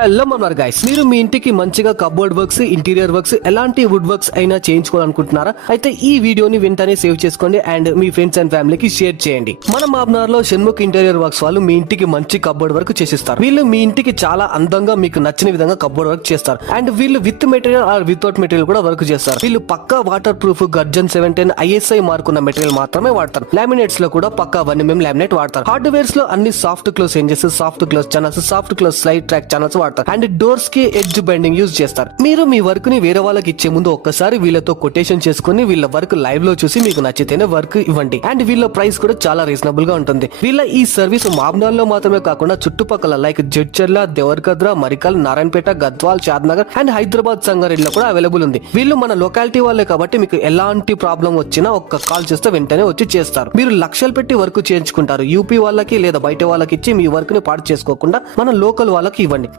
Hello మన్నారు guys, మీరు మీ ఇంటికి మంచిగా కబోర్డ్ వర్క్స్, ఇంటీరియర్ వర్క్స్, ఎలాంటి వుడ్ వర్క్స్ అయినా చేయించుకోవాలనుకుంటున్నారా? అయితే ఈ వీడియోని వెంటనే సేవ్ చేసుకోండి అండ్ మీ ఫ్రెండ్స్ అండ్ ఫ్యామిలీకి షేర్ చేయండి. మన మాబ్నార్ లో షణ్ముఖ్ ఇంటీరియర్ వర్క్స్ వాళ్ళు మీ ఇంటికి మంచి కబోర్డ్ వర్క్ చేసిస్తారు. వీళ్ళు మీ ఇంటికి చాలా అందంగా మీకు నచ్చిన విధంగా కబోర్డ్ వర్క్ చేస్తారు. అండ్ వీళ్ళు with material or without material కూడా వర్క్ చేస్తారు. వీళ్ళు పక్కా water proof Curzon 710 ISI మార్కున్న material మాత్రమే వాడతారు. లామినేట్స్ లో కూడా పక్కా 1mm లామినేట్ వాడతారు. హార్డ్వేర్స్ లో అన్ని soft close hinges, soft close channels, soft close slide track channels వాడతారు. అండ్ డోర్స్ కి ఎడ్జ్ బైండింగ్ యూజ్ చేస్తారు. మీరు మీ వర్క్ ని వేరే వాళ్ళకి ఇచ్చే ముందు ఒక్కసారి వీళ్ళతో కొటేషన్ చేసుకుని వీళ్ళ వర్క్ లైవ్ లో చూసి మీకు నచ్చితేనే వర్క్ ఇవ్వండి. అండ్ వీళ్ళ ప్రైస్ కూడా చాలా రీజనబుల్ గా ఉంటుంది. వీళ్ళ ఈ సర్వీస్ మాబ్నార్ లో మాత్రమే కాకుండా చుట్టుపక్కల లైక్ జడ్చర్ల, దేవరకద్ర, మరికల్, నారాయణపేట, గద్వాల్, షాద్నగర్ అండ్ హైదరాబాద్ సంగారెడ్డిలో కూడా అవైలబుల్ ఉంది. వీళ్ళు మన లొకాలిటీ వాళ్ళే కాబట్టి మీకు ఎలాంటి ప్రాబ్లం వచ్చినా ఒక్క కాల్ చేస్తే వెంటనే వచ్చి చేస్తారు. మీరు లక్షలు పెట్టి వర్క్ చేయించుకుంటారు, యూపీ వాళ్ళకి లేదా బయట వాళ్ళకి ఇచ్చి మీ వర్క్ ని పాడు చేసుకోకుండా మన లోకల్ వాళ్ళకి ఇవ్వండి.